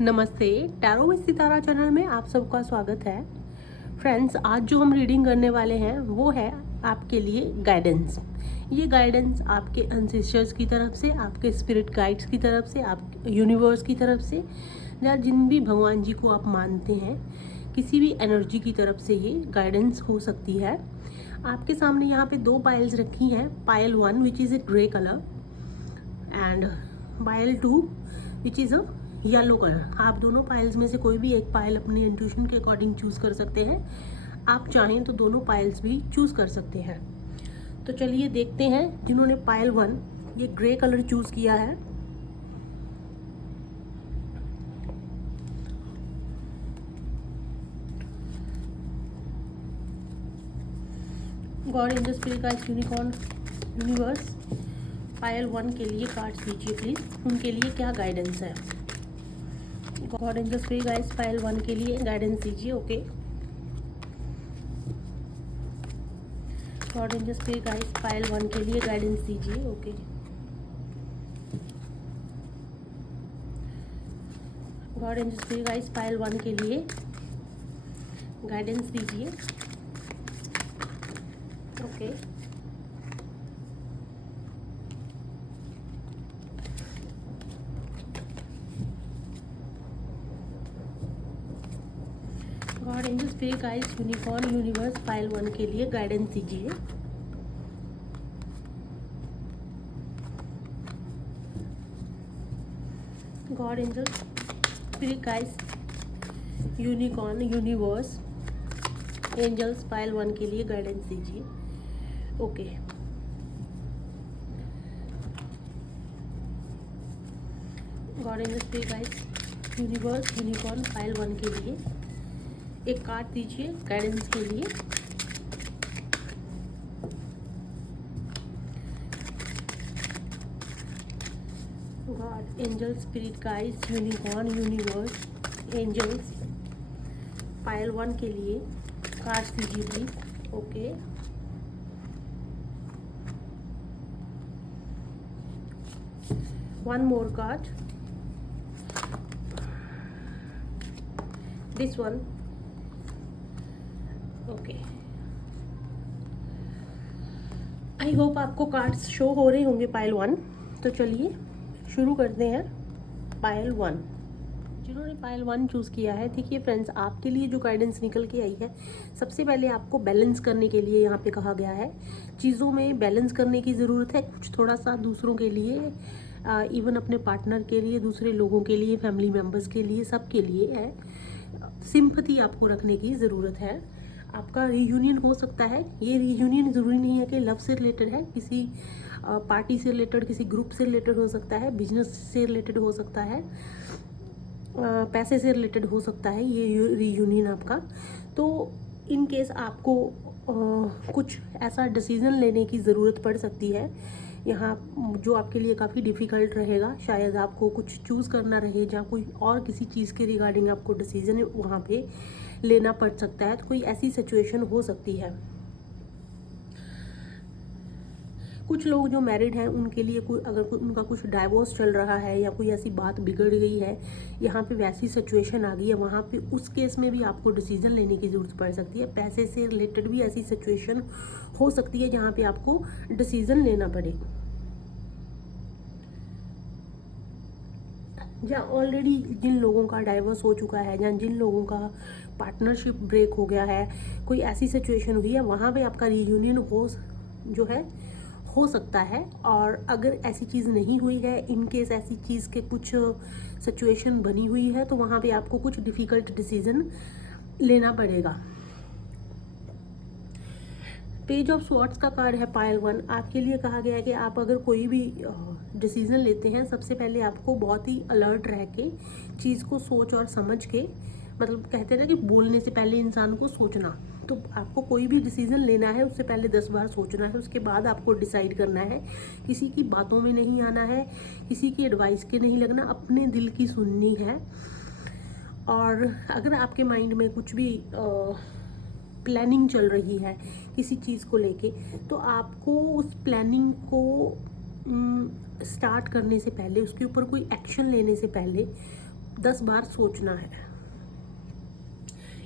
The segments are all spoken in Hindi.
नमस्ते। टैरो विद सितारा चैनल में आप सबका स्वागत है। फ्रेंड्स, आज जो हम रीडिंग करने वाले हैं वो है आपके लिए गाइडेंस। ये गाइडेंस आपके एंसेस्टर्स की तरफ से, आपके स्पिरिट गाइड्स की तरफ से, आप यूनिवर्स की तरफ से, या जिन भी भगवान जी को आप मानते हैं, किसी भी एनर्जी की तरफ से ये गाइडेंस हो सकती है। आपके सामने यहाँ पे 2 पाइल्स रखी हैं। पायल 1 which is a grey colour and Payal 2 which is a yellow colour. आप दोनों पाइल्स में से कोई भी एक पाइल अपने इंट्यूशन के अकॉर्डिंग चूज़ कर सकते हैं। आप चाहें तो दोनों पाइल्स भी चूज़ कर सकते हैं। तो चलिए देखते हैं जिन्होंने पाइल 1 ये ग्रे कलर चूज़ किया है। God in the spirit guides unicorn universe, Payal 1 के लिए कार्ड्स दीजिए प्लीज़। उनके लिए क्या गाइडेंस है? God in the spirit guides, Payal 1 के लिए गाइडेंस दीजिए। Okay, God in the spirit guides, Payal 1 के लिए गाइडेंस दीजिए। Okay, God in the spirit guides, Payal 1 के लिए गाइडेंस दीजिए। Okay, God in the spirit guides unicorn universe, Payal 1 के लिए गाइडेंस दीजिए। God in the spirit guides unicorn universe, angels, Payal 1 के लिए गाइडेंस दीजिए। Okay, God in the spirit guides universe unicorn, Payal 1 के लिए एक कार्ड दीजिए गाइडेंस के लिए। God, angel, spirit guides, unicorn universe, angels, Payal 1 के लिए कार्ड्स दीजिए please. Okay, one more card, this one. Okay, I hope आपको कार्ड्स शो हो रहे होंगे पायल 1। तो चलिए शुरू करते हैं। पायल 1, जिन्होंने पायल 1 चूज़ किया है, देखिए फ्रेंड्स, आपके लिए जो गाइडेंस निकल के आई है, सबसे पहले आपको बैलेंस करने के लिए यहाँ पे कहा गया है। चीज़ों में बैलेंस करने की ज़रूरत है। कुछ थोड़ा सा दूसरों के लिए, इवन अपने पार्टनर के लिए, दूसरे लोगों के लिए, फैमिली मेम्बर्स के लिए, सबके लिए है। सिंपैथी आपको रखने की ज़रूरत है। आपका रीयूनियन हो सकता है। ये रीयूनियन ज़रूरी नहीं है कि लव से रिलेटेड है, किसी पार्टी से रिलेटेड, किसी ग्रुप से रिलेटेड हो सकता है, बिजनेस से रिलेटेड हो सकता है, पैसे से रिलेटेड हो सकता है ये रीयूनियन आपका। तो इन केस आपको कुछ ऐसा डिसीज़न लेने की ज़रूरत पड़ सकती है यहाँ, जो आपके लिए काफ़ी डिफ़िकल्ट रहेगा। शायद आपको कुछ चूज़ करना रहे, जहाँ कोई और किसी चीज़ के रिगार्डिंग आपको डिसीज़न वहाँ पे लेना पड़ सकता है। तो कोई ऐसी सिचुएशन हो सकती है। कुछ लोग जो मैरिड हैं उनके लिए उनका कुछ डाइवोर्स चल रहा है या कोई ऐसी बात बिगड़ गई है, यहाँ पे वैसी सिचुएशन आ गई है, वहाँ पे उस केस में भी आपको डिसीजन लेने की ज़रूरत पड़ सकती है। पैसे से रिलेटेड भी ऐसी सिचुएशन हो सकती है जहाँ पे आपको डिसीजन लेना पड़े। या ऑलरेडी जिन लोगों का डाइवोर्स हो चुका है, या जिन लोगों का पार्टनरशिप ब्रेक हो गया है, कोई ऐसी सिचुएशन हुई है, वहाँ पे आपका रीयूनियन हो सकता है। और अगर ऐसी चीज़ नहीं हुई है, इन केस ऐसी चीज़ के कुछ सिचुएशन बनी हुई है, तो वहाँ पे आपको कुछ डिफ़िकल्ट डिसीज़न लेना पड़ेगा। पेज ऑफ स्वॉर्ड्स का कार्ड है पायल 1। आपके लिए कहा गया है कि आप अगर कोई भी डिसीज़न लेते हैं, सबसे पहले आपको बहुत ही अलर्ट रह के चीज़ को सोच और समझ के, मतलब कहते हैं ना कि बोलने से पहले इंसान को सोचना। तो आपको कोई भी डिसीज़न लेना है, उससे पहले 10 बार सोचना है, उसके बाद आपको डिसाइड करना है। किसी की बातों में नहीं आना है, किसी की एडवाइस के नहीं लगना, अपने दिल की सुननी है। और अगर आपके माइंड में कुछ भी प्लानिंग चल रही है किसी चीज़ को लेके, तो आपको उस प्लानिंग को स्टार्ट करने से पहले, उसके ऊपर कोई एक्शन लेने से पहले 10 बार सोचना है।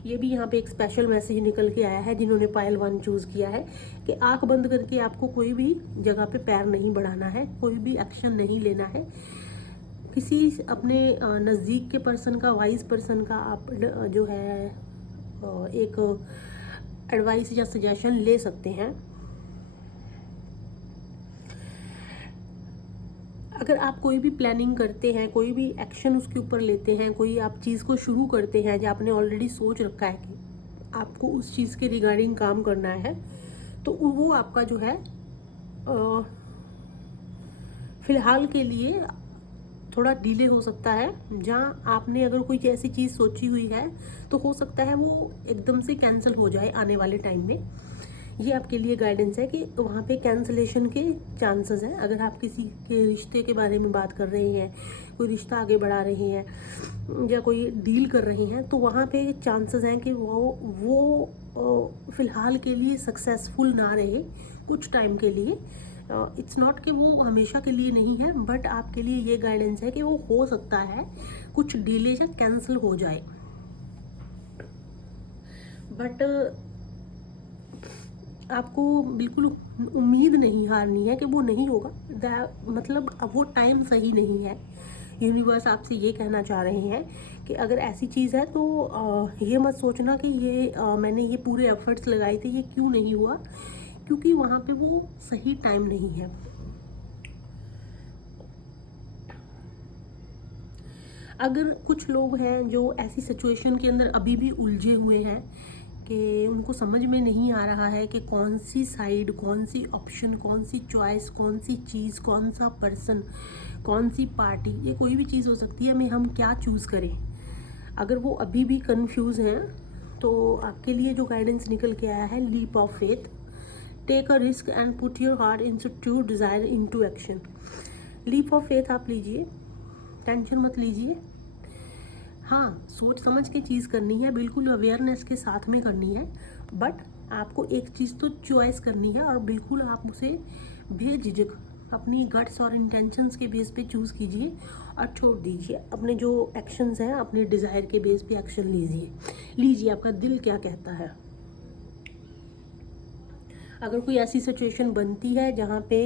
ये भी यहाँ पे एक स्पेशल मैसेज निकल के आया है जिन्होंने पायल 1 चूज़ किया है कि आंख बंद करके आपको कोई भी जगह पे पैर नहीं बढ़ाना है, कोई भी एक्शन नहीं लेना है। किसी अपने नज़दीक के पर्सन का, वाइज पर्सन का आप जो है एक एडवाइस या सजेशन ले सकते हैं। अगर आप कोई भी प्लानिंग करते हैं, कोई भी एक्शन उसके ऊपर लेते हैं, कोई आप चीज़ को शुरू करते हैं जो आपने ऑलरेडी सोच रखा है कि आपको उस चीज़ के रिगार्डिंग काम करना है, तो वो आपका जो है फ़िलहाल के लिए थोड़ा डिले हो सकता है। जहाँ आपने अगर कोई ऐसी चीज़ सोची हुई है तो हो सकता है वो एकदम से कैंसिल हो जाए आने वाले टाइम में। ये आपके लिए गाइडेंस है कि वहाँ पे कैंसिलेशन के चांसेस हैं। अगर आप किसी के रिश्ते के बारे में बात कर रहे हैं, कोई रिश्ता आगे बढ़ा रहे हैं या कोई डील कर रहे हैं, तो वहाँ पे चांसेस हैं कि वो फ़िलहाल के लिए सक्सेसफुल ना रहे, कुछ टाइम के लिए। इट्स नॉट कि वो हमेशा के लिए नहीं है, बट आपके लिए ये गाइडेंस है कि वो हो सकता है कुछ डिले या कैंसिल हो जाए। बट आपको बिल्कुल उम्मीद नहीं हारनी है कि वो नहीं होगा। मतलब अब वो टाइम सही नहीं है। यूनिवर्स आपसे ये कहना चाह रहे हैं कि अगर ऐसी चीज़ है तो ये मत सोचना कि ये मैंने ये पूरे एफर्ट्स लगाए थे, ये क्यों नहीं हुआ, क्योंकि वहाँ पे वो सही टाइम नहीं है। अगर कुछ लोग हैं जो ऐसी सिचुएशन के अंदर अभी भी उलझे हुए हैं कि उनको समझ में नहीं आ रहा है कि कौन सी साइड, कौन सी ऑप्शन, कौन सी चॉइस, कौन सी चीज़, कौन सा पर्सन, कौन सी पार्टी, ये कोई भी चीज़ हो सकती है, हम क्या चूज़ करें। अगर वो अभी भी कंफ्यूज हैं तो आपके लिए जो गाइडेंस निकल के आया है, leap of faith, take a risk and put your heart institute desire into action. Leap of faith आप लीजिए, टेंशन मत लीजिए। हाँ, सोच समझ के चीज़ करनी है, बिल्कुल अवेयरनेस के साथ में करनी है, बट आपको एक चीज़ तो चॉइस करनी है और बिल्कुल आप उसे बेझिझक अपनी गट्स और इंटेंशंस के बेस पे चूज़ कीजिए और छोड़ दीजिए। अपने जो एक्शंस हैं, अपने डिज़ायर के बेस पे एक्शन लीजिए आपका दिल क्या कहता है। अगर कोई ऐसी सिचुएशन बनती है जहाँ पे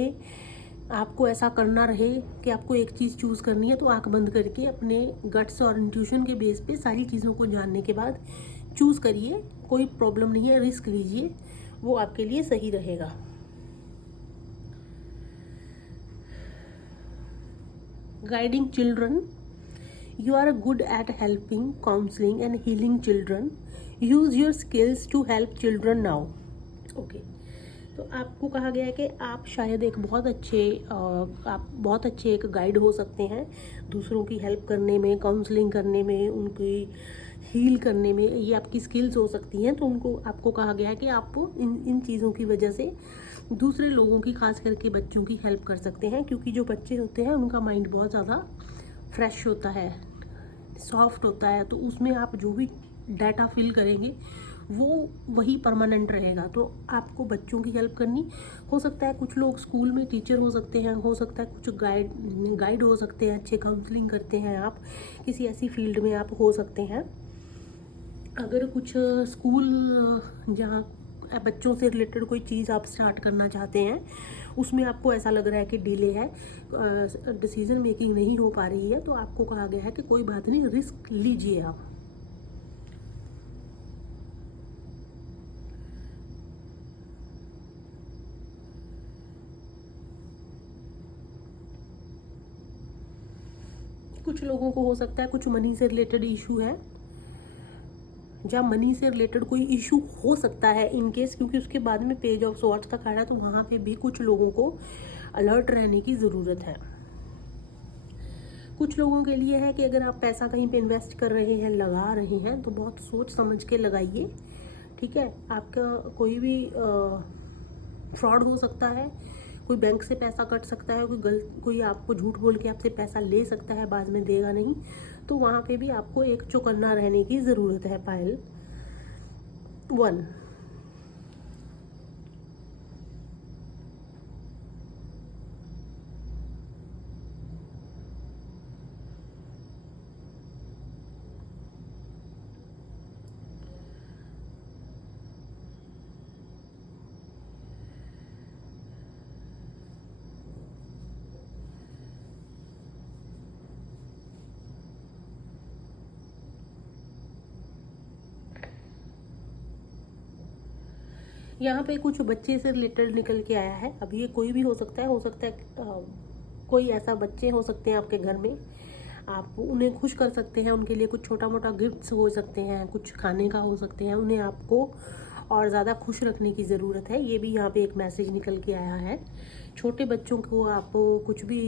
आपको ऐसा करना रहे कि आपको एक चीज़ चूज़ करनी है, तो आंख बंद करके अपने गट्स और इंट्यूशन के बेस पे सारी चीज़ों को जानने के बाद चूज़ करिए। कोई प्रॉब्लम नहीं है, रिस्क लीजिए, वो आपके लिए सही रहेगा। Guiding children, you are good at helping, counselling and healing children. Use your skills to help children now. Okay, तो आपको कहा गया है कि आप शायद एक आप बहुत अच्छे एक गाइड हो सकते हैं दूसरों की हेल्प करने में, काउंसलिंग करने में, उनकी हील करने में। ये आपकी स्किल्स हो सकती हैं। तो आपको कहा गया है कि आप इन चीज़ों की वजह से दूसरे लोगों की, खास करके बच्चों की हेल्प कर सकते हैं, क्योंकि जो बच्चे होते हैं उनका माइंड बहुत ज़्यादा फ्रेश होता है, सॉफ्ट होता है, तो उसमें आप जो भी डाटा फिल करेंगे वो वही परमानेंट रहेगा। तो आपको बच्चों की हेल्प करनी, हो सकता है कुछ लोग स्कूल में टीचर हो सकते हैं, हो सकता है कुछ गाइड हो सकते हैं, अच्छे काउंसलिंग करते हैं, आप किसी ऐसी फील्ड में आप हो सकते हैं। अगर कुछ स्कूल जहाँ बच्चों से रिलेटेड कोई चीज़ आप स्टार्ट करना चाहते हैं, उसमें आपको ऐसा लग रहा है कि डिले है, डिसीजन मेकिंग नहीं हो पा रही है, तो आपको कहा गया है कि कोई बात नहीं, रिस्क लीजिए आप। कुछ लोगों को हो सकता है कुछ मनी से रिलेटेड इशू है, जहाँ मनी से रिलेटेड कोई इशू हो सकता है इन केस, क्योंकि उसके बाद में पेज ऑफ स्वॉर्ड्स का कार्ड है, तो वहाँ पे भी कुछ लोगों को अलर्ट रहने की ज़रूरत है। कुछ लोगों के लिए है कि अगर आप पैसा कहीं पे इन्वेस्ट कर रहे हैं, लगा रहे हैं, तो बहुत सोच समझ के लगाइए, ठीक है। आपका कोई भी फ्रॉड हो सकता है, कोई बैंक से पैसा कट सकता है, कोई आपको झूठ बोल के आपसे पैसा ले सकता है, बाद में देगा नहीं, तो वहाँ पे भी आपको एक चौकन्ना रहने की ज़रूरत है। पायल 1, यहाँ पे कुछ बच्चे से रिलेटेड निकल के आया है। अब ये कोई भी हो सकता है, कोई ऐसा बच्चे हो सकते हैं आपके घर में, आप उन्हें खुश कर सकते हैं, उनके लिए कुछ छोटा मोटा गिफ्ट्स हो सकते हैं, कुछ खाने का हो सकते हैं, उन्हें आपको और ज़्यादा खुश रखने की ज़रूरत है। ये भी यहाँ पे एक मैसेज निकल के आया है। छोटे बच्चों को आप कुछ भी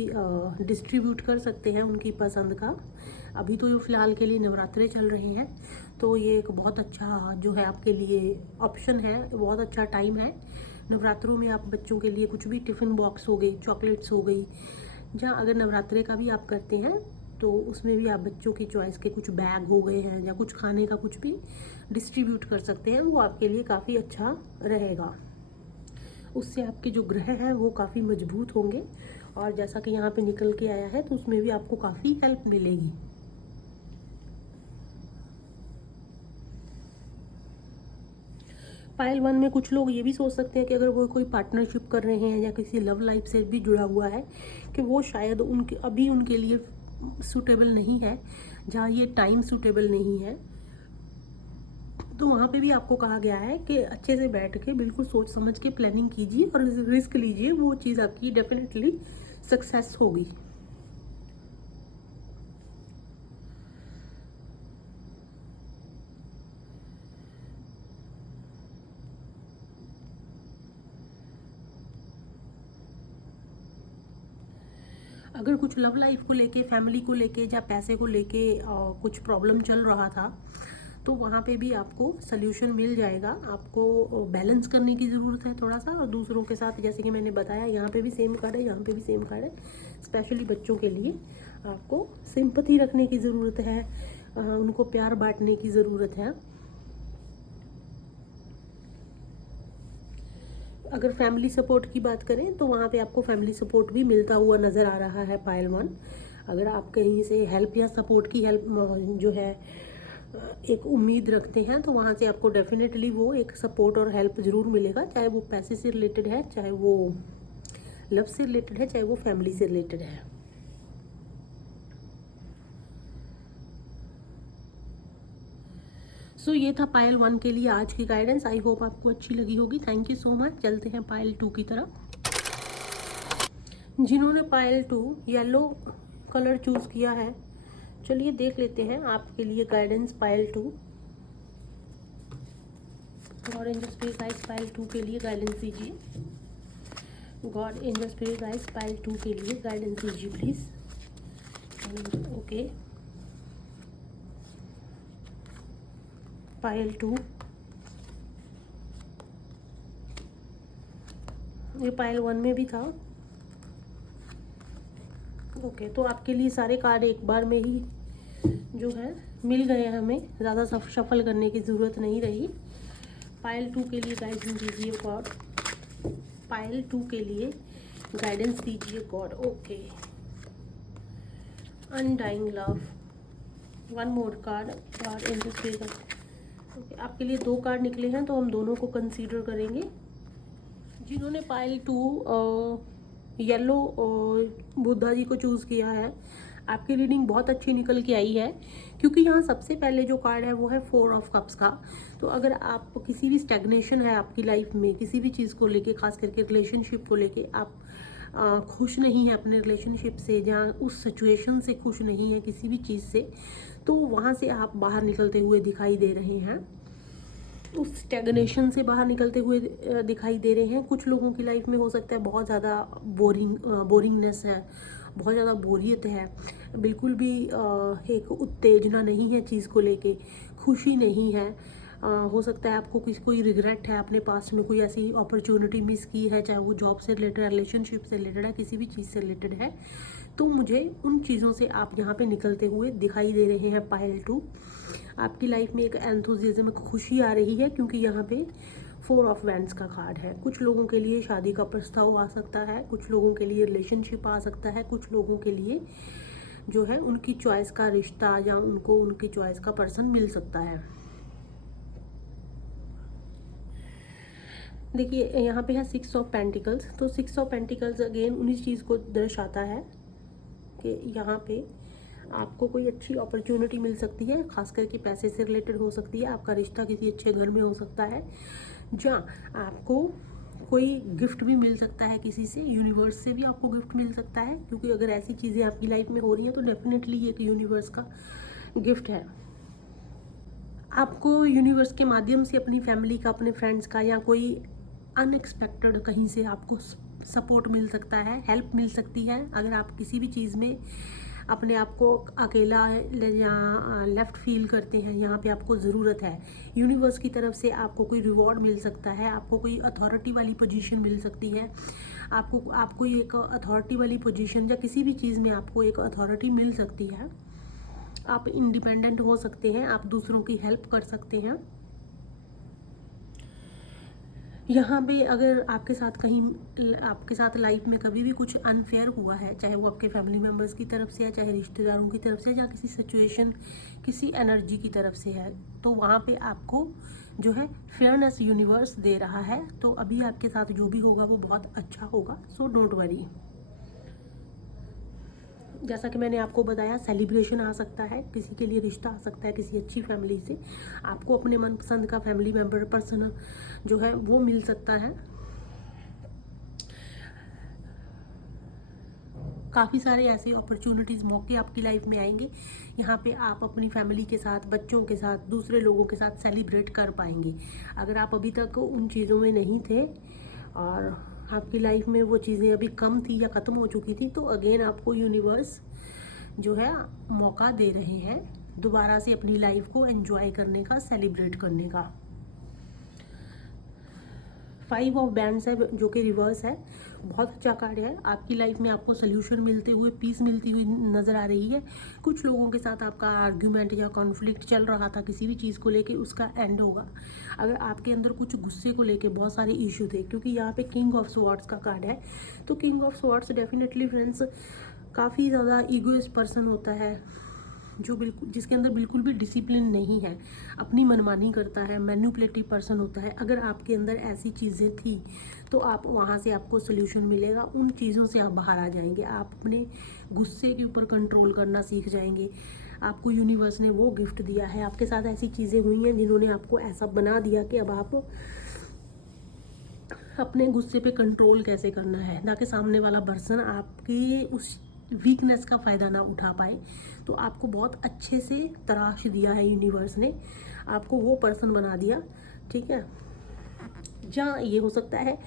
डिस्ट्रीब्यूट कर सकते हैं उनकी पसंद का। अभी तो ये फ़िलहाल के लिए नवरात्रे चल रहे हैं, तो ये एक बहुत अच्छा जो है आपके लिए ऑप्शन है, बहुत अच्छा टाइम है। नवरात्रों में आप बच्चों के लिए कुछ भी टिफ़िन बॉक्स हो गई, चॉकलेट्स हो गई, जहाँ अगर नवरात्रे का भी आप करते हैं तो उसमें भी आप बच्चों की चॉइस के कुछ बैग हो गए हैं या कुछ खाने का कुछ भी डिस्ट्रीब्यूट कर सकते हैं। वो आपके लिए काफ़ी अच्छा रहेगा। उससे आपके जो ग्रह हैं वो काफ़ी मजबूत होंगे, और जैसा कि यहाँ पे निकल के आया है तो उसमें भी आपको काफ़ी हेल्प मिलेगी। पायल 1 में कुछ लोग ये भी सोच सकते हैं कि अगर वो कोई पार्टनरशिप कर रहे हैं या किसी लव लाइफ से भी जुड़ा हुआ है, कि वो शायद उनके लिए सूटेबल नहीं है, जहाँ ये टाइम सूटेबल नहीं है, तो वहाँ पे भी आपको कहा गया है कि अच्छे से बैठ के बिल्कुल सोच समझ के प्लानिंग कीजिए और रिस्क लीजिए, वो चीज़ आपकी डेफिनेटली सक्सेस होगी। अगर कुछ लव लाइफ को लेके, फैमिली को लेके या पैसे को लेके कुछ प्रॉब्लम चल रहा था, तो वहाँ पे भी आपको सल्यूशन मिल जाएगा। आपको बैलेंस करने की ज़रूरत है थोड़ा सा, और दूसरों के साथ, जैसे कि मैंने बताया, यहाँ पे भी सेम कार्ड है, यहाँ पे भी सेम कार्ड है। स्पेशली बच्चों के लिए आपको सिंपैथी रखने की ज़रूरत है, उनको प्यार बांटने की ज़रूरत है। अगर फैमिली सपोर्ट की बात करें तो वहाँ पे आपको फैमिली सपोर्ट भी मिलता हुआ नज़र आ रहा है पायल 1। अगर आप कहीं से हेल्प या सपोर्ट की हेल्प जो है एक उम्मीद रखते हैं, तो वहाँ से आपको डेफिनेटली वो एक सपोर्ट और हेल्प ज़रूर मिलेगा, चाहे वो पैसे से रिलेटेड है, चाहे वो लव से रिलेटेड है, चाहे वो फैमिली से रिलेटेड है। सो ये था पायल 1 के लिए आज की गाइडेंस। आई होप आपको अच्छी लगी होगी। Thank you so much. चलते हैं पायल 2 की तरफ। जिन्होंने पायल 2 येलो कलर चूज़ किया है, चलिए देख लेते हैं आपके लिए गाइडेंस पायल 2। गॉड एंजल स्पिरिट गाइड्स पायल 2 के लिए गाइडेंस दीजिए। गॉड एंजल स्पिरिट गाइड्स पायल 2 के लिए गाइडेंस दीजिए प्लीज़। ओके, पायल 2, ये पायल 1 में भी था। ओके, तो आपके लिए सारे कार्ड एक बार में ही जो है मिल गए हैं, हमें ज़्यादा शफल करने की ज़रूरत नहीं रही। पायल 2 के लिए गाइडेंस दीजिए गॉड। पायल 2 के लिए गाइडेंस दीजिए God. Okay, undying love, one more card, God angel spirit. Okay, आपके लिए 2 कार्ड निकले हैं, तो हम दोनों को कंसीडर करेंगे। जिन्होंने पायल 2 येलो बुद्धा जी को चूज़ किया है, आपकी रीडिंग बहुत अच्छी निकल के आई है, क्योंकि यहाँ सबसे पहले जो कार्ड है वो है 4 ऑफ कप्स का। तो अगर आप किसी भी स्टैग्नेशन है आपकी लाइफ में, किसी भी चीज़ को लेके, खास करके रिलेशनशिप को लेके, आप खुश नहीं है अपने रिलेशनशिप से, जहाँ उस सिचुएशन से खुश नहीं है किसी भी चीज़ से, तो वहाँ से आप बाहर निकलते हुए दिखाई दे रहे हैं, उस स्टैग्नेशन से बाहर निकलते हुए दिखाई दे रहे हैं। कुछ लोगों की लाइफ में हो सकता है बहुत ज़्यादा बोरिंगनेस है, बहुत ज़्यादा बोरियत है, बिल्कुल भी एक उत्तेजना नहीं है चीज़ को लेके, खुशी नहीं है। हो सकता है आपको कोई रिग्रेट है, अपने पास्ट में कोई ऐसी अपॉर्चुनिटी मिस की है, चाहे वो जॉब से रिलेटेड है, रिलेशनशिप से रिलेटेड है, किसी भी चीज़ से रिलेटेड है, तो मुझे उन चीज़ों से आप यहाँ पे निकलते हुए दिखाई दे रहे हैं पायल 2। आपकी लाइफ में एक एंथुजियाज्म, एक खुशी आ रही है, क्योंकि यहाँ पे 4 ऑफ वैंड्स का कार्ड है। कुछ लोगों के लिए शादी का प्रस्ताव आ सकता है, कुछ लोगों के लिए रिलेशनशिप आ सकता है, कुछ लोगों के लिए जो है उनकी चॉइस का रिश्ता या उनको उनकी चॉइस का पर्सन मिल सकता है। देखिए यहाँ पे है 6 ऑफ पेंटिकल्स। तो 6 ऑफ पेंटिकल्स अगेन उन्हीं चीज़ को दर्शाता है कि यहाँ पे आपको कोई अच्छी अपॉर्चुनिटी मिल सकती है, खास करके पैसे से रिलेटेड हो सकती है, आपका रिश्ता किसी अच्छे घर में हो सकता है, जहाँ आपको कोई गिफ्ट भी मिल सकता है किसी से, यूनिवर्स से भी आपको गिफ्ट मिल सकता है, क्योंकि अगर ऐसी चीज़ें आपकी लाइफ में हो रही हैं तो डेफिनेटली ये एक यूनिवर्स का गिफ्ट है। आपको यूनिवर्स के माध्यम से अपनी फैमिली का, अपने फ्रेंड्स का, या कोई अनएक्सपेक्टेड कहीं से आपको सपोर्ट मिल सकता है, हेल्प मिल सकती है। अगर आप किसी भी चीज़ में अपने आप को अकेला या लेफ़्ट फील करते हैं, यहाँ पे आपको ज़रूरत है, यूनिवर्स की तरफ से आपको कोई रिवॉर्ड मिल सकता है, आपको कोई अथॉरिटी वाली पोजीशन मिल सकती है, आपको एक अथॉरिटी वाली पोजीशन या किसी भी चीज़ में आपको एक अथॉरिटी मिल सकती है। आप इंडिपेंडेंट हो सकते हैं, आप दूसरों की हेल्प कर सकते हैं। यहाँ पे अगर आपके साथ लाइफ में कभी भी कुछ अनफेयर हुआ है, चाहे वो आपके फैमिली मेम्बर्स की तरफ से है, चाहे रिश्तेदारों की तरफ से, या किसी सिचुएशन, किसी एनर्जी की तरफ से है, तो वहाँ पे आपको जो है फेयरनेस यूनिवर्स दे रहा है। तो अभी आपके साथ जो भी होगा वो बहुत अच्छा होगा, सो डोंट वरी। जैसा कि मैंने आपको बताया, सेलिब्रेशन आ सकता है, किसी के लिए रिश्ता आ सकता है किसी अच्छी फैमिली से, आपको अपने मनपसंद का फैमिली मेम्बर, पर्सन जो है वो मिल सकता है। काफ़ी सारे ऐसे अपॉर्चुनिटीज़, मौके आपकी लाइफ में आएंगे, यहाँ पे आप अपनी फैमिली के साथ, बच्चों के साथ, दूसरे लोगों के साथ सेलिब्रेट कर पाएंगे। अगर आप अभी तक उन चीज़ों में नहीं थे और आपकी लाइफ में वो चीज़ें अभी कम थी या ख़त्म हो चुकी थी, तो अगेन आपको यूनिवर्स जो है मौका दे रहे हैं दोबारा से अपनी लाइफ को एंजॉय करने का, सेलिब्रेट करने का। 5 ऑफ बैंड्स है जो कि रिवर्स है, बहुत अच्छा कार्ड है। आपकी लाइफ में आपको सोल्यूशन मिलते हुए, पीस मिलती हुई नज़र आ रही है। कुछ लोगों के साथ आपका आर्ग्यूमेंट या कॉन्फ्लिक्ट चल रहा था किसी भी चीज़ को लेके, उसका एंड होगा। अगर आपके अंदर कुछ गुस्से को लेके बहुत सारे इशू थे, क्योंकि यहाँ पे किंग ऑफ स्वॉर्ड्स का कार्ड है, तो king of swords definitely friends काफ़ी ज़्यादा ईगोइस्ट पर्सन होता है, जो जिसके अंदर बिल्कुल भी डिसिप्लिन नहीं है, अपनी मनमानी करता है, मैनिपुलेटिव पर्सन होता है। अगर आपके अंदर ऐसी चीज़ें थी तो आप वहाँ से आपको सोल्यूशन मिलेगा, उन चीज़ों से आप बाहर आ जाएंगे, आप अपने गुस्से के ऊपर कंट्रोल करना सीख जाएंगे। आपको यूनिवर्स ने वो गिफ्ट दिया है, आपके साथ ऐसी चीज़ें हुई हैं जिन्होंने आपको ऐसा बना दिया कि अब आप अपने गुस्से पे कंट्रोल कैसे करना है, ताकि सामने वाला पर्सन आपके उस वीकनेस का फ़ायदा ना उठा पाए। तो आपको बहुत अच्छे से तराश दिया है यूनिवर्स ने, आपको वो पर्सन बना दिया, ठीक है। जहाँ ये हो सकता है,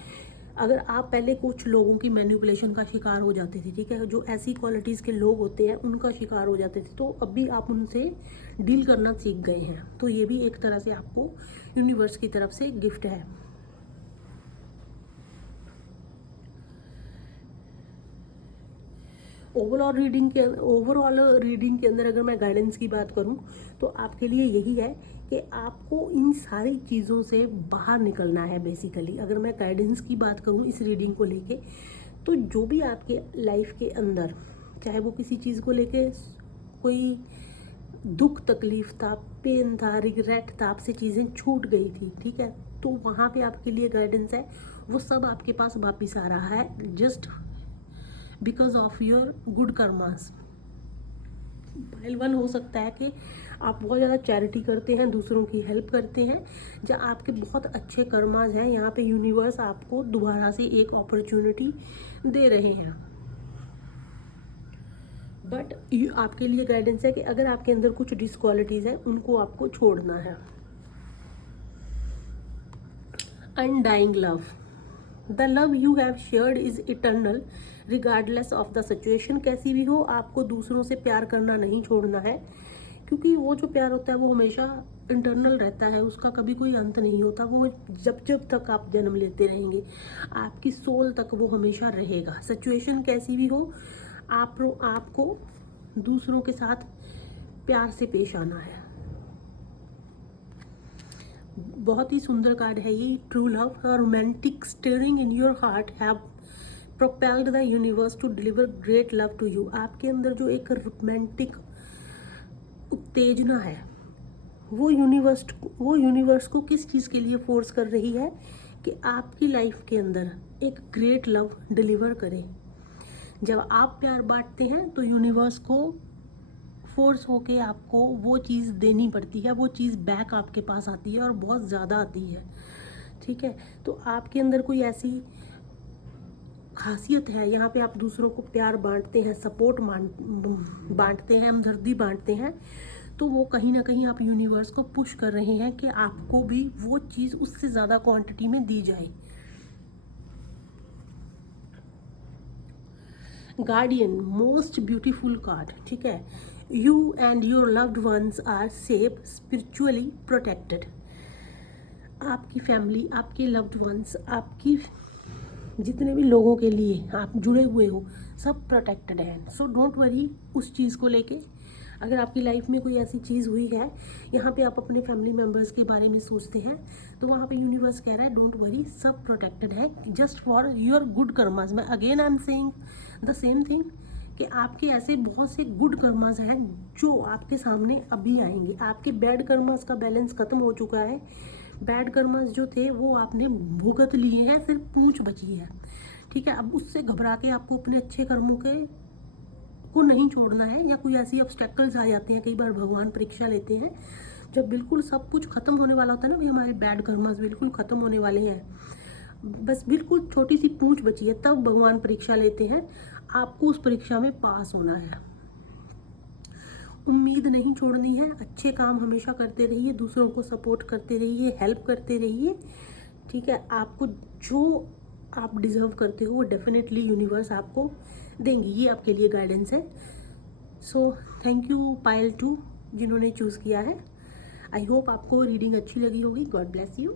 अगर आप पहले कुछ लोगों की मैनिपुलेशन का शिकार हो जाते थे, ठीक है, जो ऐसी क्वालिटीज़ के लोग होते हैं उनका शिकार हो जाते थे, तो अभी आप उनसे डील करना सीख गए हैं। तो ये भी एक तरह से आपको यूनिवर्स की तरफ से गिफ्ट है। ओवरऑल रीडिंग के अंदर अगर मैं गाइडेंस की बात करूं, तो आपके लिए यही है कि आपको इन सारी चीज़ों से बाहर निकलना है बेसिकली। अगर मैं गाइडेंस की बात करूं इस रीडिंग को लेके, तो जो भी आपके लाइफ के अंदर, चाहे वो किसी चीज़ को लेके कोई दुख तकलीफ था, पेन था, रिग्रेट था, आपसे चीज़ें छूट गई थी, ठीक है, तो वहाँ पे आपके लिए गाइडेंस है, वो सब आपके पास वापस आ रहा है, just because of your good karmas. Pile 1 हो सकता है कि आप बहुत ज़्यादा चैरिटी करते हैं, दूसरों की हेल्प करते हैं, जहाँ आपके बहुत अच्छे कर्मास हैं, यहाँ पे यूनिवर्स आपको दोबारा से एक अपॉर्चुनिटी दे रहे हैं। बट आपके लिए गाइडेंस है कि अगर आपके अंदर कुछ डिसक्वालिटीज़ हैं उनको आपको छोड़ना है। Undying love, the love you have shared is eternal regardless of the situation. कैसी भी हो, आपको दूसरों से प्यार करना नहीं छोड़ना है, क्योंकि वो जो प्यार होता है वो हमेशा इंटरनल रहता है, उसका कभी कोई अंत नहीं होता। वो जब जब तक आप जन्म लेते रहेंगे, आपकी सोल तक वो हमेशा रहेगा। सिचुएशन कैसी भी हो, आपको दूसरों के साथ प्यार से पेश आना है। बहुत ही सुंदर कार्ड है ये, true love, romantic steering in your heart have propelled the universe to deliver great love to you. आपके अंदर जो एक रोमांटिक उत्तेजना है, वो यूनिवर्स को किस चीज़ के लिए फोर्स कर रही है कि आपकी लाइफ के अंदर एक ग्रेट लव डिलीवर करे। जब आप प्यार बांटते हैं तो यूनिवर्स को फोर्स होके आपको वो चीज़ देनी पड़ती है, वो चीज़ बैक आपके पास आती है और बहुत ज़्यादा आती है, ठीक है। तो आपके अंदर कोई ऐसी खासियत है, यहाँ पे आप दूसरों को प्यार बांटते हैं, सपोर्ट बांटते हैं, हमदर्दी बांटते हैं, तो वो कहीं ना कहीं आप यूनिवर्स को पुश कर रहे हैं कि आपको भी वो चीज़ उससे ज़्यादा क्वांटिटी में दी जाए। गार्डियन, मोस्ट ब्यूटीफुल कार्ड, ठीक है। You and your loved ones are safe, spiritually protected. आपकी फैमिली, आपके लव्ड वंस, आपकी जितने भी लोगों के लिए आप जुड़े हुए हो, सब प्रोटेक्टेड हैं। सो डोंट वरी उस चीज़ को लेके। अगर आपकी लाइफ में कोई ऐसी चीज़ हुई है, यहाँ पे आप अपने फैमिली मेम्बर्स के बारे में सोचते हैं, तो वहाँ पे यूनिवर्स कह रहा है डोंट वरी, सब प्रोटेक्टेड है, just for your good karmas. मैं again I am saying the same thing कि आपके ऐसे बहुत से गुड कर्मास हैं जो आपके सामने अभी आएंगे। आपके बैड कर्मास का बैलेंस ख़त्म हो चुका है। बैड कर्मास जो थे वो आपने भुगत लिए हैं, सिर्फ पूंछ बची है, ठीक है। अब उससे घबरा के आपको अपने अच्छे कर्मों के को नहीं छोड़ना है, या कोई ऐसी ऑब्स्टेकल्स आ जाते हैं, कई बार भगवान परीक्षा लेते हैं जब बिल्कुल सब कुछ ख़त्म होने वाला होता है ना, भी हमारे बैड कर्मास बिल्कुल ख़त्म होने वाले हैं, बस बिल्कुल छोटी सी पूंछ बची है, तब भगवान परीक्षा लेते हैं। आपको उस परीक्षा में पास होना है। उम्मीद नहीं छोड़नी है, अच्छे काम हमेशा करते रहिए, दूसरों को सपोर्ट करते रहिए, हेल्प करते रहिए, ठीक है। आपको जो आप डिज़र्व करते हो वो डेफिनेटली यूनिवर्स आपको देंगी, ये आपके लिए गाइडेंस है। सो थैंक यू पायल 2 जिन्होंने चूज़ किया है। आई होप आपको रीडिंग अच्छी लगी होगी। God bless you.